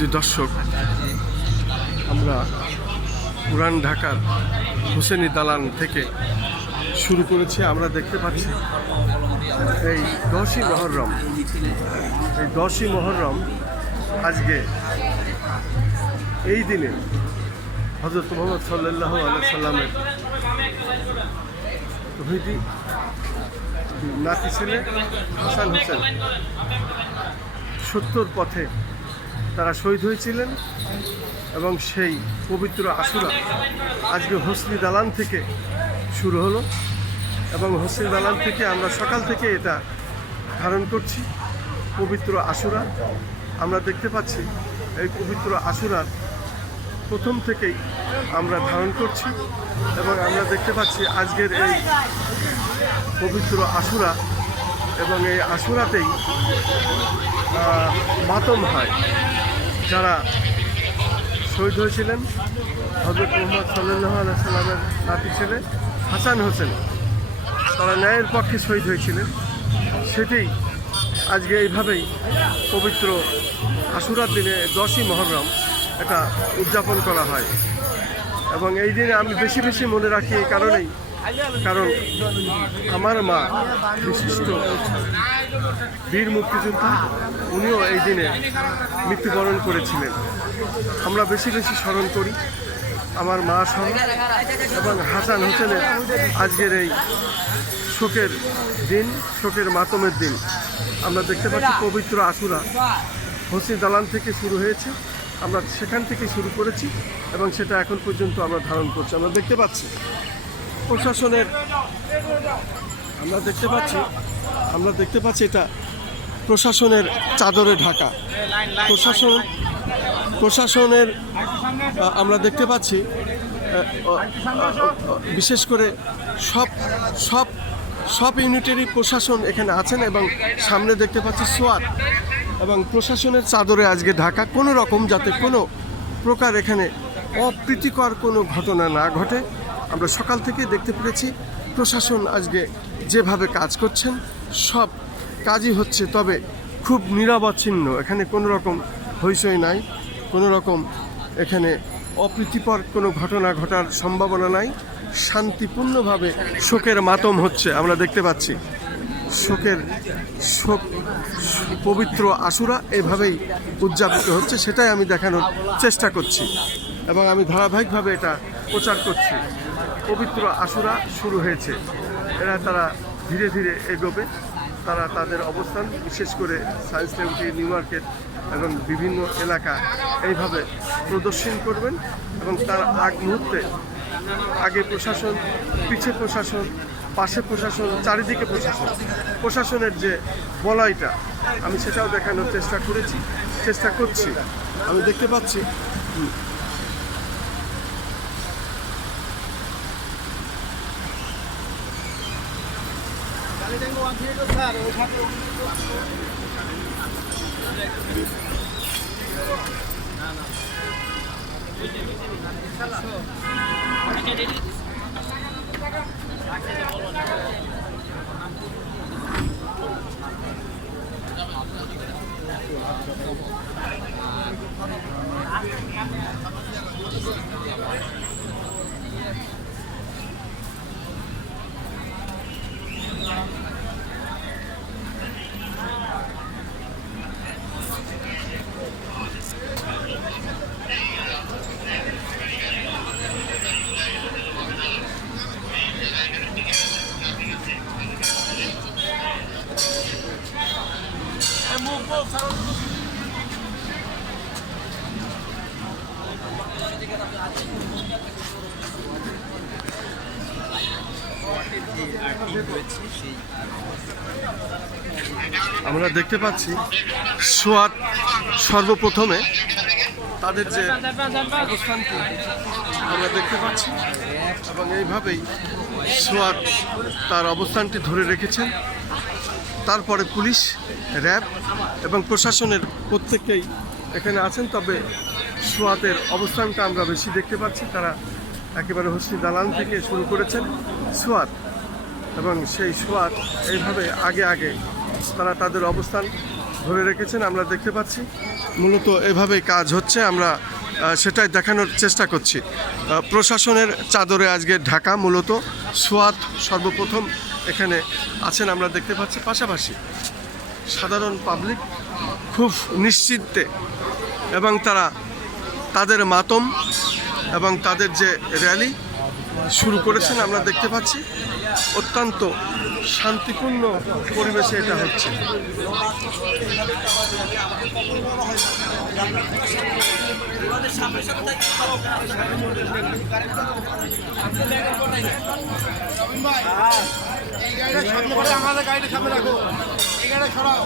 সুধী দর্শক, আমরা পুরান ঢাকার হোসেনি দালান থেকে শুরু করেছি। আমরা দেখতে পাচ্ছি এই 10ই মহররম, এই 10ই মহররম আজকে এই দিনে হযরত মুহাম্মদ সাল্লাল্লাহু আলাইহি সাল্লামের তৌহিদি নাতি ছেলে হাসান হোসেন সত্যর পথে তারা শহীদ হয়েছিলেন এবং সেই পবিত্র আশুরা আজকে হোসনি দালান থেকে শুরু হলো এবং হোসনি দালান থেকে আমরা সকাল থেকে এটা ধারণ করছি। পবিত্র আশুরা আমরা দেখতে পাচ্ছি, এই পবিত্র আশুরার প্রথম থেকেই আমরা ধারণ করছি এবং আমরা দেখতে পাচ্ছি আজকের এই পবিত্র আশুরা এবং এই আশুরাতেই মাতম হয় যারা শহীদ হয়েছিলেন। হযরত মুহাম্মদ সাল্লাল্লাহু আলাইহি সাল্লামের নাতি ছেলে হাসান হোসেন, তারা ন্যায়ের পক্ষে শহীদ হয়েছিলেন। সেটাই আজকে এইভাবেই পবিত্র আশুরার দিনে 10ই মহররম এটা উদযাপন করা হয় এবং এই দিনে আমি বেশি বেশি মনে রাখি এই কারণেই, কারণ আমার মা বিশিষ্ট বীর মুক্তিযোদ্ধা, উনিও এই দিনে মৃত্যুবরণ করেছিলেন। আমরা বেশি বেশি স্মরণ করি আমার মা সহ এবং হাসান হোসেনের আজকের এই শোকের দিন, শোকের মাতমের দিন। আমরা দেখতে পাচ্ছি পবিত্র আশুরা হোসনি দালান থেকে শুরু হয়েছে, আমরা সেখান থেকে শুরু করেছি এবং সেটা এখন পর্যন্ত আমরা ধারণ করছি। আমরা দেখতে পাচ্ছি প্রশাসনের, আমরা দেখতে পাচ্ছি এটা প্রশাসনের চাদরে ঢাকা। প্রশাসনের আমরা দেখতে পাচ্ছি বিশেষ করে সব ইউনিটেরই প্রশাসন এখানে আছেন এবং সামনে দেখতে পাচ্ছি সোয়াত এবং প্রশাসনের চাদরে আজকে ঢাকা। কোনো রকম যাতে কোনো প্রকার এখানে অপ্রীতিকর কোনো ঘটনা না ঘটে আমরা সকাল থেকে দেখতে পেরেছি। প্রশাসন আজকে যেভাবে কাজ করছেন সব কাজই হচ্ছে, তবে খুব নিরবচ্ছিন্ন, এখানে কোনো রকম হইচই নাই, কোনো রকম এখানে অপ্রীতিকর কোনো ঘটনা ঘটার সম্ভাবনা নাই। শান্তিপূর্ণভাবে শোকের মাতম হচ্ছে, আমরা দেখতে পাচ্ছি শোক পবিত্র আশুরা এভাবেই উদযাপিত হচ্ছে, সেটাই আমি দেখানোর চেষ্টা করছি এবং আমি ধারাবাহিকভাবে এটা প্রচার করছি। পবিত্র আশুরা শুরু হয়েছে, তারা ধীরে ধীরে এগোবে, তারা তাদের অবস্থান বিশেষ করে সায়েন্স ল্যাবরেটরি, নিউ মার্কেট এবং বিভিন্ন এলাকা এইভাবে প্রদর্শন করবেন এবং তার আগ মুহূর্তে আগে প্রশাসন, পিছে প্রশাসন, পাশে প্রশাসন, চারিদিকে প্রশাসনের যে বলয়টা আমি সেটাও দেখানোর চেষ্টা করছি। আমি দেখতে পাচ্ছি আমরা দেখতে পাচ্ছি সোয়াত সর্বপ্রথমে তাদের যে অবস্থানটি আমরা দেখতে পাচ্ছি এবং এইভাবেই সোয়াত তার অবস্থানটি ধরে রেখেছেন। তারপরে পুলিশ, র্যাব এবং প্রশাসনের প্রত্যেকেই এখানে আছেন, তবে সোয়াতের অবস্থানটা আমরা বেশি দেখতে পাচ্ছি। তারা একেবারে হোসনি দালান থেকে শুরু করেছেন সোয়াত এবং সেই সোয়াত এইভাবে আগে তারা তাদের অবস্থান ধরে রেখেছেন আমরা দেখতে পাচ্ছি। মূলত এভাবেই কাজ হচ্ছে, আমরা সেটাই দেখানোর চেষ্টা করছি। প্রশাসনের চাদরে আজকে ঢাকা, মূলত সোয়াত সর্বপ্রথম এখানে আছেন আমরা দেখতে পাচ্ছি। পাশাপাশি সাধারণ পাবলিক খুব নিশ্চিন্তে এবং তারা তাদের মাতম এবং তাদের যে র্যালি শুরু করেছেন আমরা দেখতে পাচ্ছি। অত্যন্ত শান্তিপূর্ণ পরিবেশে এটা হচ্ছে। আমাদের গাড়িটা সামনে রাখো, এই গাড়ি ছড়াও।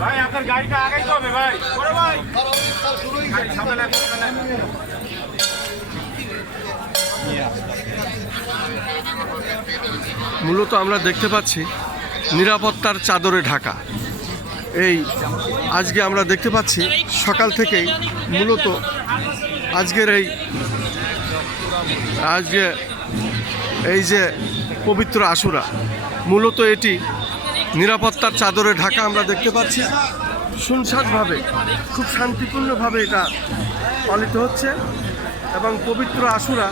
ভাই আপনার গাড়িটা আগে হবে ভাই, ভাই সামনে রাখো। মূলত আমরা দেখতে পাচ্ছি নিরাপত্তার চাদরে ঢাকা। এই আজকে আমরা দেখতে পাচ্ছি সকাল থেকেই মূলত আজকের এই যে পবিত্র আশুরা, মূলত এটি নিরাপত্তার চাদরে ঢাকা আমরা দেখতে পাচ্ছি। সুনসানভাবে খুব শান্তিপূর্ণভাবে এটা পালিত হচ্ছে এবং পবিত্র আশুরা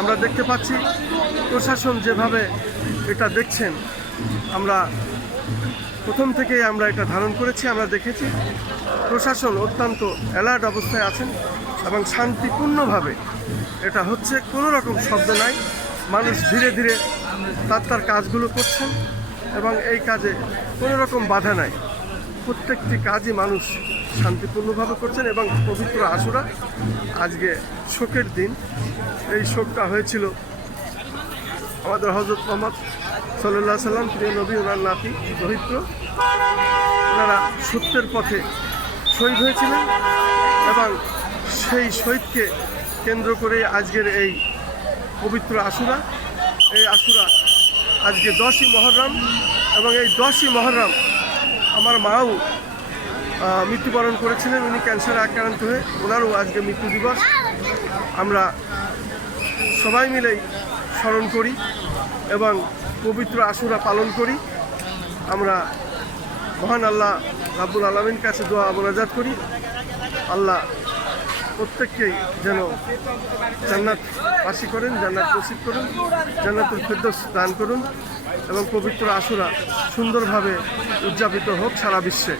আমরা দেখতে পাচ্ছি প্রশাসন যেভাবে এটা দেখছেন, আমরা প্রথম থেকেই আমরা এটা ধারণ করেছি। আমরা দেখেছি প্রশাসন অত্যন্ত অ্যালার্ট অবস্থায় আছেন এবং শান্তিপূর্ণভাবে এটা হচ্ছে, কোনো রকম শব্দ নাই। মানুষ ধীরে ধীরে তার কাজগুলো করছেন এবং এই কাজে কোনো রকম বাধা নাই। প্রত্যেকটি কাজই মানুষ শান্তিপূর্ণভাবে করছেন এবং পবিত্র আশুরা আজকে শোকের দিন। এই শোকটা হয়েছিল আমাদের হযরত মুহাম্মদ সাল্লাল্লাহু আলাইহি সাল্লাম, প্রিয় নবী, ওনার নাতি দরিদ্র, ওনারা সত্যের পথে শহীদ হয়েছিলেন এবং সেই শহীদকে কেন্দ্র করে আজকের এই পবিত্র আশুরা। এই আশুরা আজকে 10ই মহররম এবং এই 10ই মহররম আমার মাও মৃত্যুবরণ করেছিলেন, উনি ক্যান্সারে আক্রান্ত হয়ে, ওনারও আজকে মৃত্যু দিবস। আমরা সবাই মিলেই স্মরণ করি এবং পবিত্র আশুরা পালন করি। আমরা মহান আল্লাহ রাব্বুল আলামিন কাছে দোয়া মোনাজাত করি, আল্লাহ প্রত্যেককেই যেন জান্নাত বাসী করেন, জান্নাত নসিব করুন, জান্নাতুল ফেরদৌস দান করুন এবং পবিত্র আশুরা সুন্দরভাবে উদযাপিত হোক সারা বিশ্বে।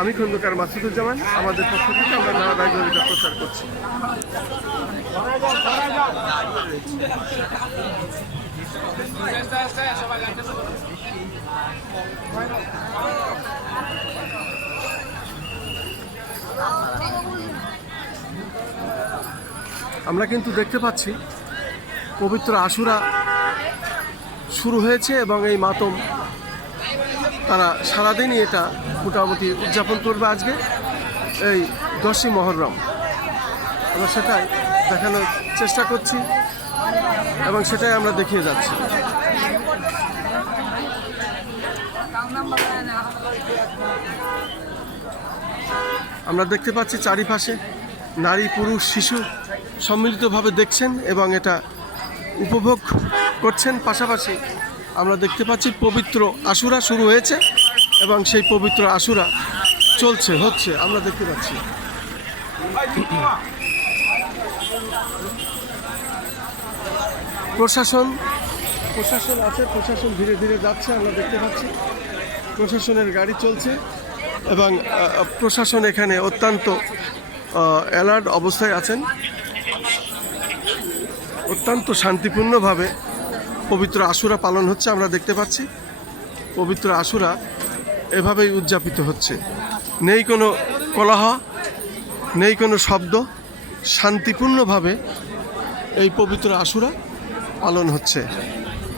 আমি খন্দকার মাসুদুজ্জামান, আমাদের পক্ষ থেকে আমরা ধারাবাহিকভাবে প্রচার করছি। আমরা কিন্তু দেখতে পাচ্ছি পবিত্র আশুরা শুরু হয়েছে এবং এই মাতম তারা সারাদিনই এটা মোটামুটি উদযাপন করবে আজকে এই 10ই মহররম। আমরা সেটাই দেখানোর চেষ্টা করছি এবং সেটাই আমরা দেখিয়ে যাচ্ছি। আমরা দেখতে পাচ্ছি চারিপাশে নারী, পুরুষ, শিশু সম্মিলিতভাবে দেখছেন এবং এটা উপভোগ করছেন। পাশাপাশি আমরা দেখতে পাচ্ছি পবিত্র আশুরা শুরু হয়েছে এবং সেই পবিত্র আশুরা হচ্ছে আমরা দেখতে পাচ্ছি। প্রশাসন আছে, প্রশাসন ধীরে ধীরে যাচ্ছে, আমরা দেখতে পাচ্ছি প্রশাসনের গাড়ি চলছে এবং প্রশাসন এখানে অত্যন্ত অ্যালার্ট অবস্থায় আছেন। অত্যন্ত শান্তিপূর্ণভাবে পবিত্র আশুরা পালন হচ্ছে, আমরা দেখতে পাচ্ছি পবিত্র আশুরা এভাবেই উদযাপিত হচ্ছে। নেই কোনো কোলাহল, নেই কোনো শব্দ, শান্তিপূর্ণভাবে এই পবিত্র আশুরা পালন হচ্ছে।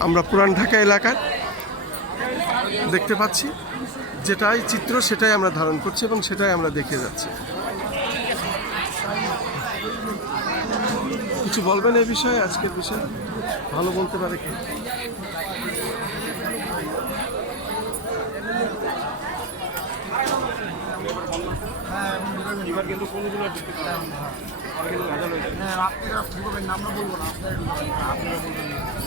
আমরা পুরান ঢাকা এলাকার দেখতে পাচ্ছি, যেটাই চিত্র সেটাই আমরা ধারণ করছি এবং সেটাই আমরা দেখে যাচ্ছি। কিছু বলবেন এই বিষয়ে, আজকের বিষয়ে ভালো বলতে পারে কি? এবার কিন্তু কোনগুলো দিতে পারে, আপনারা বলবো না, আপনারা বলবেন।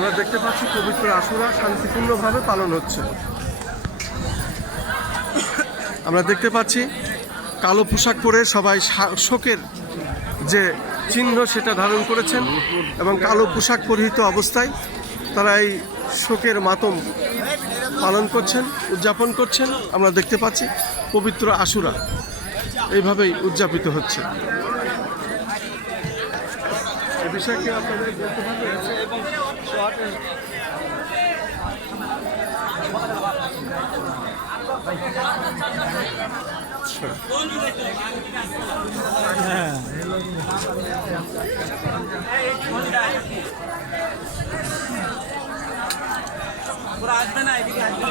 আমরা দেখতে পাচ্ছি পবিত্র আশুরা শান্তিপূর্ণভাবে পালন হচ্ছে। আমরা দেখতে পাচ্ছি কালো পোশাক পরে সবাই শোকের যে চিহ্ন সেটা ধারণ করেছেন এবং কালো পোশাক পরিহিত অবস্থায় তারা এই শোকের মাতম পালন করছেন, উদযাপন করছেন। আমরা দেখতে পাচ্ছি পবিত্র আশুরা এইভাবেই উদযাপিত হচ্ছে। এ বিষয়ে কি আপনাদের বলতে পারবেন? আসবে না এদিকে আসবে